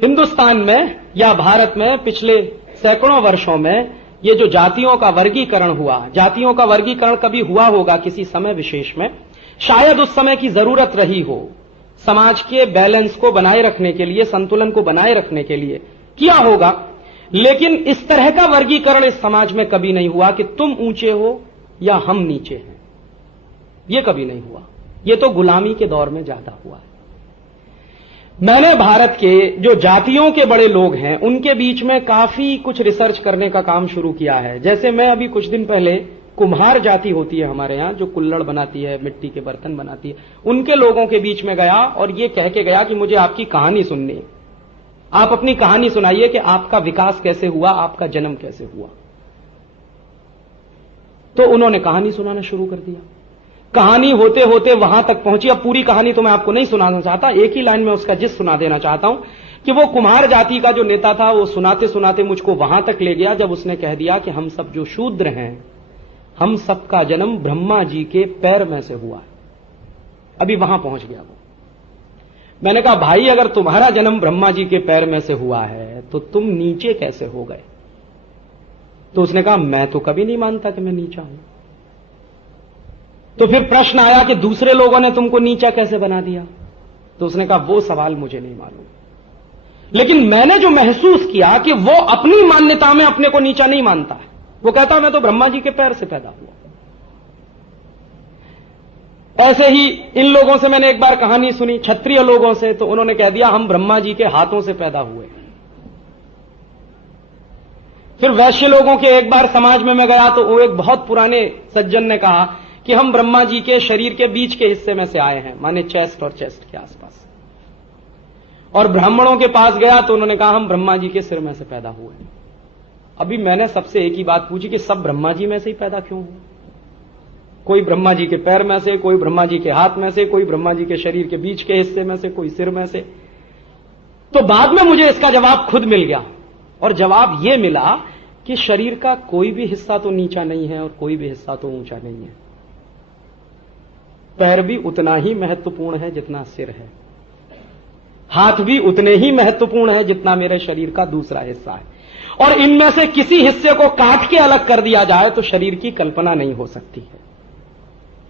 हिंदुस्तान में या भारत में पिछले सैकड़ों वर्षों में ये जो जातियों का वर्गीकरण हुआ, जातियों का वर्गीकरण कभी हुआ होगा किसी समय विशेष में, शायद उस समय की जरूरत रही हो, समाज के बैलेंस को बनाए रखने के लिए, संतुलन को बनाए रखने के लिए किया होगा। लेकिन इस तरह का वर्गीकरण इस समाज में कभी नहीं हुआ कि तुम ऊंचे हो या हम नीचे हैं, यह कभी नहीं हुआ। यह तो गुलामी के दौर में ज्यादा हुआ है। मैंने भारत के जो जातियों के बड़े लोग हैं उनके बीच में काफी कुछ रिसर्च करने का काम शुरू किया है। जैसे मैं अभी कुछ दिन पहले, कुम्हार जाति होती है हमारे यहां जो कुल्हड़ बनाती है, मिट्टी के बर्तन बनाती है, उनके लोगों के बीच में गया और ये कह के गया कि मुझे आपकी कहानी सुननी है, आप अपनी कहानी सुनाइए कि आपका विकास कैसे हुआ, आपका जन्म कैसे हुआ। तो उन्होंने कहानी सुनाना शुरू कर दिया। कहानी होते होते वहां तक पहुंची। अब पूरी कहानी तो मैं आपको नहीं सुनाना चाहता, एक ही लाइन में उसका जिस सुना देना चाहता हूं कि वो कुम्हार जाति का जो नेता था वो सुनाते सुनाते मुझको वहां तक ले गया जब उसने कह दिया कि हम सब जो शूद्र हैं, हम सबका जन्म ब्रह्मा जी के पैर में से हुआ है। अभी वहां पहुंच गया वो। मैंने कहा भाई, अगर तुम्हारा जन्म ब्रह्मा जी के पैर में से हुआ है तो तुम नीचे कैसे हो गए? तो उसने कहा मैं तो कभी नहीं मानता कि मैं नीचा हूं। तो फिर प्रश्न आया कि दूसरे लोगों ने तुमको नीचा कैसे बना दिया? तो उसने कहा वो सवाल मुझे नहीं मालूम, लेकिन मैंने जो महसूस किया कि वो अपनी मान्यता में अपने को नीचा नहीं मानता है। वो कहता मैं तो ब्रह्मा जी के पैर से पैदा हुआ। ऐसे ही इन लोगों से मैंने एक बार कहानी सुनी, क्षत्रिय लोगों से, तो उन्होंने कह दिया हम ब्रह्मा जी के हाथों से पैदा हुए। फिर वैश्य लोगों के एक बार समाज में मैं गया तो वो एक बहुत पुराने सज्जन ने कहा कि हम ब्रह्मा जी के शरीर के बीच के हिस्से में से आए हैं, माने चेस्ट और चेस्ट के आसपास। और ब्राह्मणों के पास गया तो उन्होंने कहा हम ब्रह्मा जी के सिर में से पैदा हुए। अभी मैंने सबसे एक ही बात पूछी कि सब ब्रह्मा जी में से ही पैदा क्यों हुए? कोई ब्रह्मा जी के पैर में से, कोई ब्रह्मा जी के हाथ में से, कोई ब्रह्मा जी के शरीर के बीच के हिस्से में से, कोई सिर में से। तो बाद में मुझे इसका जवाब खुद मिल गया, और जवाब यह मिला कि शरीर का कोई भी हिस्सा तो नीचा नहीं है और कोई भी हिस्सा तो ऊंचा नहीं है। पैर भी उतना ही महत्वपूर्ण है जितना सिर है, हाथ भी उतने ही महत्वपूर्ण है जितना मेरे शरीर का दूसरा हिस्सा है। और इनमें से किसी हिस्से को काट के अलग कर दिया जाए तो शरीर की कल्पना नहीं हो सकती है।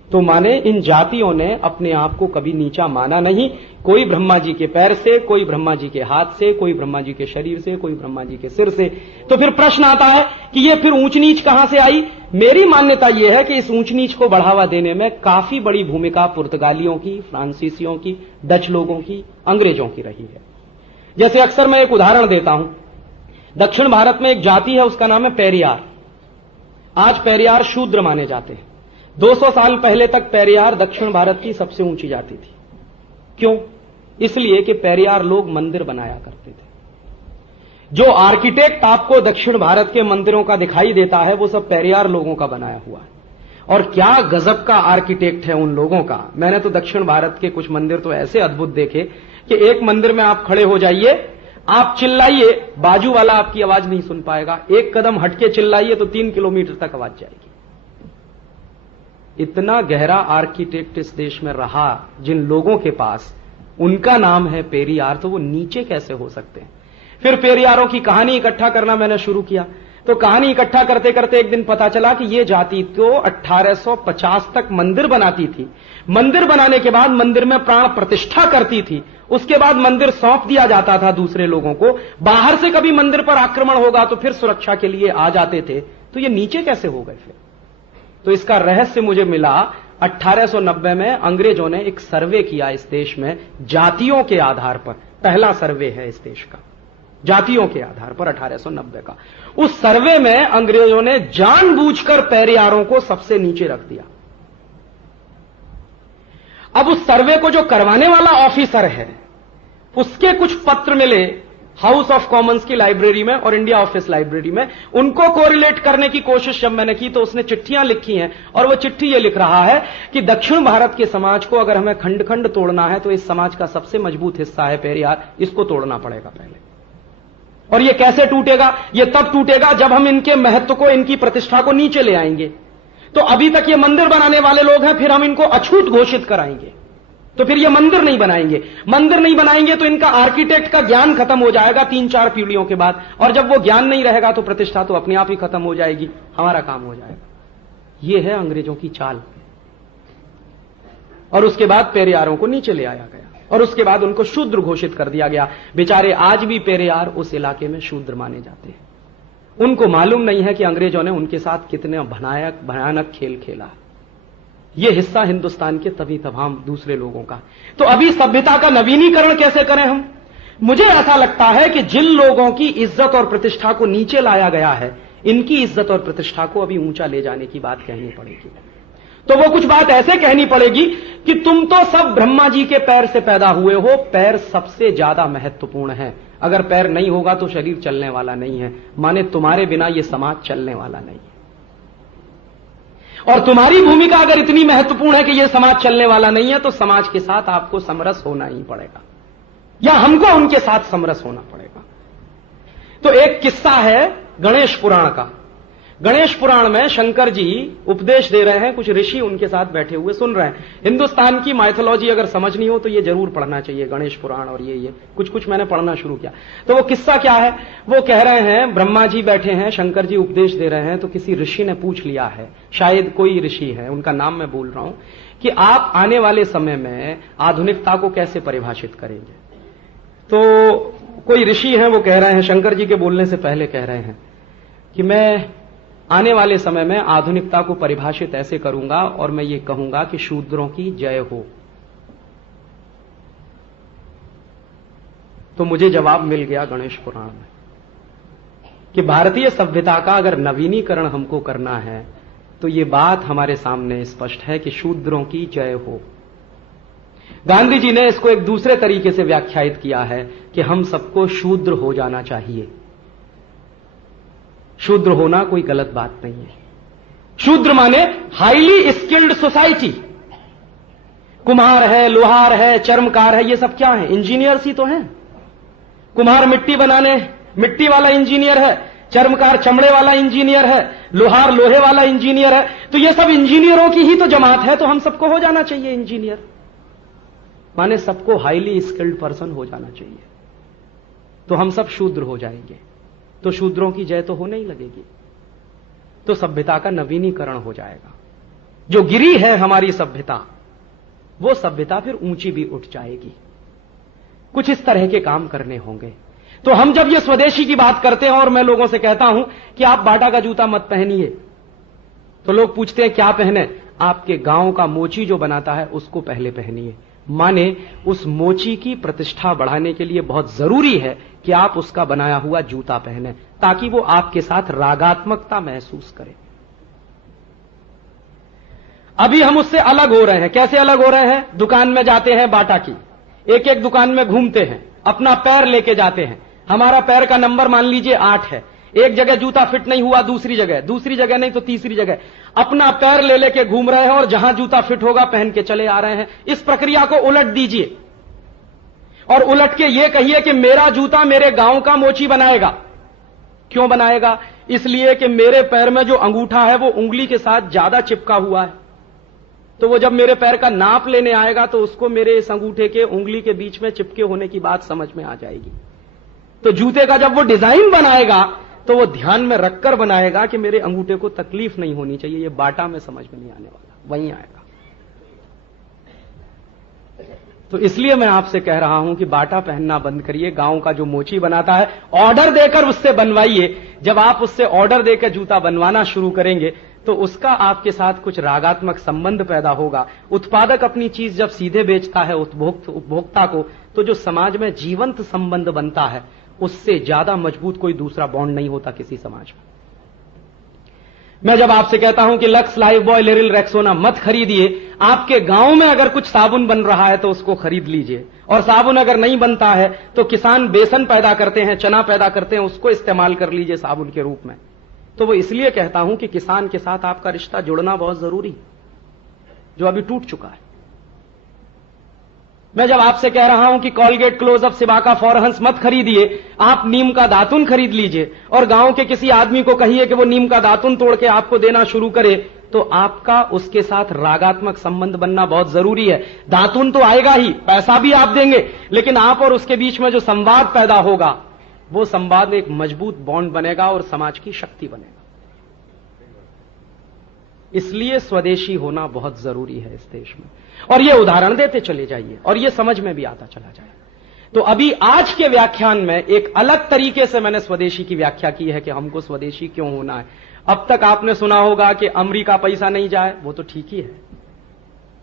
तो माने इन जातियों ने अपने आप को कभी नीचा माना नहीं। कोई ब्रह्मा जी के पैर से, कोई ब्रह्मा जी के हाथ से, कोई ब्रह्मा जी के शरीर से, कोई ब्रह्मा जी के सिर से। तो फिर प्रश्न आता है कि ये फिर ऊंच नीच कहां से आई? मेरी मान्यता यह है कि इस ऊंच नीच को बढ़ावा देने में काफी बड़ी भूमिका पुर्तगालियों की, फ्रांसीसियों की, डच लोगों की, अंग्रेजों की रही है। जैसे अक्सर मैं एक उदाहरण देता हूं, दक्षिण भारत में एक जाति है, उसका नाम है पेरियार। आज पेरियार शूद्र माने जाते हैं। 200 साल पहले तक पेरियार दक्षिण भारत की सबसे ऊंची जाति थी। क्यों? इसलिए कि पेरियार लोग मंदिर बनाया करते थे। जो आर्किटेक्ट आपको दक्षिण भारत के मंदिरों का दिखाई देता है वो सब पेरियार लोगों का बनाया हुआ है। और क्या गजब का आर्किटेक्ट है उन लोगों का। मैंने तो दक्षिण भारत के कुछ मंदिर तो ऐसे अद्भुत देखे कि एक मंदिर में आप खड़े हो जाइए, आप चिल्लाइए, बाजू वाला आपकी आवाज नहीं सुन पाएगा। एक कदम हटके चिल्लाइए तो 3 किलोमीटर तक आवाज जाएगी। इतना गहरा आर्किटेक्ट इस देश में रहा जिन लोगों के पास, उनका नाम है पेरियार, तो वो नीचे कैसे हो सकते हैं? फिर पेरियारों की कहानी इकट्ठा करना मैंने शुरू किया। तो कहानी इकट्ठा करते करते एक दिन पता चला कि ये जाति तो 1850 तक मंदिर बनाती थी। मंदिर बनाने के बाद मंदिर में प्राण प्रतिष्ठा करती थी। उसके बाद मंदिर सौंप दिया जाता था दूसरे लोगों को। बाहर से कभी मंदिर पर आक्रमण होगा तो फिर सुरक्षा के लिए आ जाते थे। तो ये नीचे कैसे हो गए फिर? तो इसका रहस्य मुझे मिला 1890 में अंग्रेजों ने एक सर्वे किया इस देश में जातियों के आधार पर। पहला सर्वे है इस देश का जातियों के आधार पर 1890 का। उस सर्वे में अंग्रेजों ने जानबूझकर पेरियारों को सबसे नीचे रख दिया। अब उस सर्वे को जो करवाने वाला ऑफिसर है उसके कुछ पत्र मिले हाउस ऑफ कॉमन्स की लाइब्रेरी में और इंडिया ऑफिस लाइब्रेरी में। उनको कोरिलेट करने की कोशिश जब मैंने की तो उसने चिट्ठियां लिखी हैं और वो चिट्ठी ये लिख रहा है कि दक्षिण भारत के समाज को अगर हमें खंड खंड तोड़ना है तो इस समाज का सबसे मजबूत हिस्सा है पेरियार, इसको तोड़ना पड़ेगा पहले। और ये कैसे टूटेगा? ये तब टूटेगा जब हम इनके महत्व को, इनकी प्रतिष्ठा को नीचे ले आएंगे। तो अभी तक ये मंदिर बनाने वाले लोग हैं, फिर हम इनको अछूत घोषित कराएंगे तो फिर ये मंदिर नहीं बनाएंगे। मंदिर नहीं बनाएंगे तो इनका आर्किटेक्ट का ज्ञान खत्म हो जाएगा 3-4 पीढ़ियों के बाद, और जब वो ज्ञान नहीं रहेगा तो प्रतिष्ठा तो अपने आप ही खत्म हो जाएगी, हमारा काम हो जाएगा। ये है अंग्रेजों की चाल। और उसके बाद पेरियारों को नीचे ले आया गया और उसके बाद उनको शूद्र घोषित कर दिया गया। बेचारे आज भी पेरियार उस इलाके में शूद्र माने जाते हैं। उनको मालूम नहीं है कि अंग्रेजों ने उनके साथ कितने भयानक खेल खेला। यह हिस्सा हिंदुस्तान के तभी तमाम दूसरे लोगों का। तो अभी सभ्यता का नवीनीकरण कैसे करें हम? मुझे ऐसा लगता है कि जिन लोगों की इज्जत और प्रतिष्ठा को नीचे लाया गया है, इनकी इज्जत और प्रतिष्ठा को अभी ऊंचा ले जाने की बात कहनी पड़ेगी। तो वो कुछ बात ऐसे कहनी पड़ेगी कि तुम तो सब ब्रह्मा जी के पैर से पैदा हुए हो, पैर सबसे ज्यादा महत्वपूर्ण है। अगर पैर नहीं होगा तो शरीर चलने वाला नहीं है, माने तुम्हारे बिना यह समाज चलने वाला नहीं है। और तुम्हारी भूमिका अगर इतनी महत्वपूर्ण है कि यह समाज चलने वाला नहीं है, तो समाज के साथ आपको समरस होना ही पड़ेगा, या हमको उनके साथ समरस होना पड़ेगा। तो एक किस्सा है गणेश पुराण का। गणेश पुराण में शंकर जी उपदेश दे रहे हैं, कुछ ऋषि उनके साथ बैठे हुए सुन रहे हैं। हिंदुस्तान की माइथोलॉजी अगर समझनी हो तो ये जरूर पढ़ना चाहिए, गणेश पुराण। और ये कुछ मैंने पढ़ना शुरू किया। तो वो किस्सा क्या है? वो कह रहे हैं ब्रह्मा जी बैठे हैं, शंकर जी उपदेश दे रहे हैं, तो किसी ऋषि ने पूछ लिया है, शायद कोई ऋषि है, उनका नाम मैं बोल रहा हूं, कि आप आने वाले समय में आधुनिकता को कैसे परिभाषित करेंगे। तो कोई ऋषि हैं, वो कह रहे हैं, शंकर जी के बोलने से पहले कह रहे हैं कि मैं आने वाले समय में आधुनिकता को परिभाषित ऐसे करूंगा और मैं ये कहूंगा कि शूद्रों की जय हो। तो मुझे जवाब मिल गया गणेश पुराण में कि भारतीय सभ्यता का अगर नवीनीकरण हमको करना है तो ये बात हमारे सामने स्पष्ट है कि शूद्रों की जय हो। गांधी जी ने इसको एक दूसरे तरीके से व्याख्यायित किया है कि हम सबको शूद्र हो जाना चाहिए। शूद्र होना कोई गलत बात नहीं है। शूद्र माने हाईली स्किल्ड सोसाइटी। कुम्हार है, लोहार है, चर्मकार है, ये सब क्या है? इंजीनियर्स ही तो हैं। कुम्हार मिट्टी बनाने, मिट्टी वाला इंजीनियर है, चर्मकार चमड़े वाला इंजीनियर है, लोहार लोहे वाला इंजीनियर है। तो ये सब इंजीनियरों की ही तो जमात है, तो हम सबको हो जाना चाहिए इंजीनियर। माने सबको हाईली स्किल्ड पर्सन हो जाना चाहिए, तो हम सब शूद्र हो जाएंगे। तो शूद्रों की जय तो होने ही लगेगी, तो सभ्यता का नवीनीकरण हो जाएगा। जो गिरी है हमारी सभ्यता, वो सभ्यता फिर ऊंची भी उठ जाएगी। कुछ इस तरह के काम करने होंगे। तो हम जब ये स्वदेशी की बात करते हैं और मैं लोगों से कहता हूं कि आप बाटा का जूता मत पहनिए, तो लोग पूछते हैं क्या पहने? आपके गांव का मोची जो बनाता है उसको पहले पहनिए। माने उस मोची की प्रतिष्ठा बढ़ाने के लिए बहुत जरूरी है कि आप उसका बनाया हुआ जूता पहने, ताकि वो आपके साथ रागात्मकता महसूस करे। अभी हम उससे अलग हो रहे हैं। कैसे अलग हो रहे हैं? दुकान में जाते हैं बाटा की, एक एक दुकान में घूमते हैं, अपना पैर लेके जाते हैं। हमारा पैर का नंबर मान लीजिए 8 है। एक जगह जूता फिट नहीं हुआ, दूसरी जगह नहीं तो तीसरी जगह, अपना पैर ले लेके घूम रहे हैं और जहां जूता फिट होगा पहन के चले आ रहे हैं। इस प्रक्रिया को उलट दीजिए और उलट के ये कहिए कि मेरा जूता मेरे गांव का मोची बनाएगा। क्यों बनाएगा? इसलिए कि मेरे पैर में जो अंगूठा है वो उंगली के साथ ज्यादा चिपका हुआ है, तो वो जब मेरे पैर का नाप लेने आएगा तो उसको मेरे इस अंगूठे के उंगली के बीच में चिपके होने की बात समझ में आ जाएगी। तो जूते का जब वो डिजाइन बनाएगा तो वो ध्यान में रखकर बनाएगा कि मेरे अंगूठे को तकलीफ नहीं होनी चाहिए। ये बाटा में समझ में नहीं आने वाला, वहीं आएगा। तो इसलिए मैं आपसे कह रहा हूं कि बाटा पहनना बंद करिए। गांव का जो मोची बनाता है ऑर्डर देकर उससे बनवाइए। जब आप उससे ऑर्डर देकर जूता बनवाना शुरू करेंगे तो उसका आपके साथ कुछ रागात्मक संबंध पैदा होगा। उत्पादक अपनी चीज जब सीधे बेचता है उपभोक्ता को, तो जो समाज में जीवंत संबंध बनता है उससे ज्यादा मजबूत कोई दूसरा बॉन्ड नहीं होता किसी समाज में। मैं जब आपसे कहता हूं कि lux, life boy, Liril, Rexona मत खरीदिए, आपके गांव में अगर कुछ साबुन बन रहा है तो उसको खरीद लीजिए। और साबुन अगर नहीं बनता है तो किसान बेसन पैदा करते हैं, चना पैदा करते हैं, उसको इस्तेमाल कर लीजिए साबुन के रूप में। तो वो इसलिए कहता हूं कि किसान के साथ आपका रिश्ता जुड़ना बहुत जरूरी, जो अभी टूट चुका है। मैं जब आपसे कह रहा हूं कि कॉलगेट, क्लोजअप, सिबाका, फॉरहंस मत खरीदिए, आप नीम का दातुन खरीद लीजिए और गांव के किसी आदमी को कहिए कि वो नीम का दातुन तोड़ के आपको देना शुरू करे, तो आपका उसके साथ रागात्मक संबंध बनना बहुत जरूरी है। दातुन तो आएगा ही, पैसा भी आप देंगे, लेकिन आप और उसके बीच में जो संवाद पैदा होगा, वो संवाद एक मजबूत बॉन्ड बनेगा और समाज की शक्ति बनेगा। इसलिए स्वदेशी होना बहुत जरूरी है इस देश में, और ये उदाहरण देते चले जाइए और ये समझ में भी आता चला जाए। तो अभी आज के व्याख्यान में एक अलग तरीके से मैंने स्वदेशी की व्याख्या की है कि हमको स्वदेशी क्यों होना है। अब तक आपने सुना होगा कि अमेरिका पैसा नहीं जाए, वो तो ठीक ही है,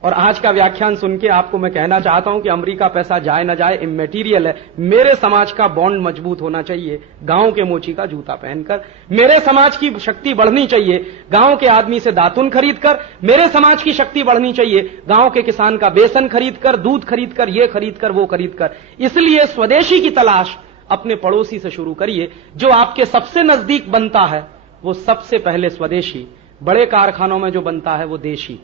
और आज का व्याख्यान सुन के आपको मैं कहना चाहता हूं कि अमेरिका पैसा जाए ना जाए इमैटीरियल है। मेरे समाज का बॉन्ड मजबूत होना चाहिए, गांव के मोची का जूता पहनकर। मेरे समाज की शक्ति बढ़नी चाहिए, गांव के आदमी से दातुन खरीदकर। मेरे समाज की शक्ति बढ़नी चाहिए, गांव के किसान का बेसन खरीदकर, दूध खरीदकर, ये खरीदकर, वो खरीदकर। इसलिए स्वदेशी की तलाश अपने पड़ोसी से शुरू करिए। जो आपके सबसे नजदीक बनता है वो सबसे पहले स्वदेशी। बड़े कारखानों में जो बनता है वो देशी।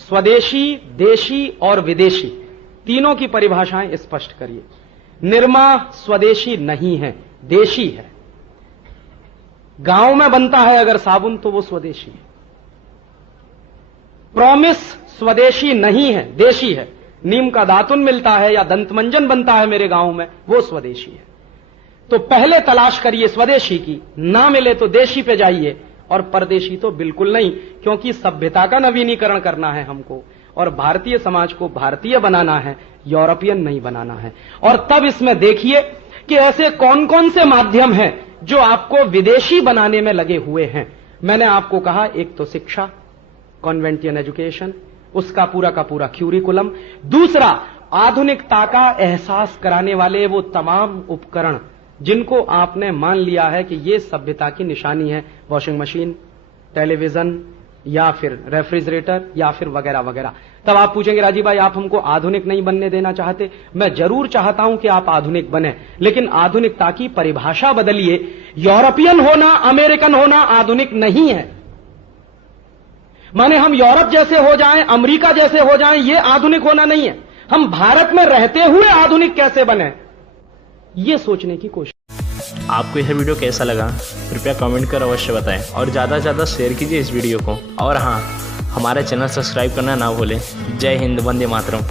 स्वदेशी, देशी और विदेशी तीनों की परिभाषाएं स्पष्ट करिए। निरमा स्वदेशी नहीं है, देशी है। गांव में बनता है अगर साबुन तो वो स्वदेशी है। प्रॉमिस स्वदेशी नहीं है, देशी है। नीम का दातुन मिलता है या दंतमंजन बनता है मेरे गांव में, वो स्वदेशी है। तो पहले तलाश करिए स्वदेशी की, ना मिले तो देशी पे जाइए, और परदेशी तो बिल्कुल नहीं, क्योंकि सभ्यता का नवीनीकरण करना है हमको, और भारतीय समाज को भारतीय बनाना है, यूरोपियन नहीं बनाना है। और तब इसमें देखिए कि ऐसे कौन कौन से माध्यम हैं जो आपको विदेशी बनाने में लगे हुए हैं। मैंने आपको कहा, एक तो शिक्षा, कॉन्वेंटियन एजुकेशन, उसका पूरा का पूरा क्यूरिकुलम। दूसरा, आधुनिकता का एहसास कराने वाले वो तमाम उपकरण जिनको आपने मान लिया है कि ये सभ्यता की निशानी है, वॉशिंग मशीन, टेलीविजन, या फिर रेफ्रिजरेटर, या फिर वगैरह वगैरह। तब आप पूछेंगे, राजीव भाई आप हमको आधुनिक नहीं बनने देना चाहते? मैं जरूर चाहता हूं कि आप आधुनिक बने, लेकिन आधुनिकता की परिभाषा बदलिए। यूरोपियन होना, अमेरिकन होना आधुनिक नहीं है। माने हम यूरोप जैसे हो जाएं, अमेरिका जैसे हो जाएं, ये आधुनिक होना नहीं है। हम भारत में रहते हुए आधुनिक कैसे बने, ये सोचने की कोशिश। आपको यह वीडियो कैसा लगा कृपया कमेंट कर अवश्य बताएं, और ज़्यादा से ज़्यादा शेयर कीजिए इस वीडियो को। और हाँ, हमारे चैनल सब्सक्राइब करना ना भूलें। जय हिंद, वंदे मातरम।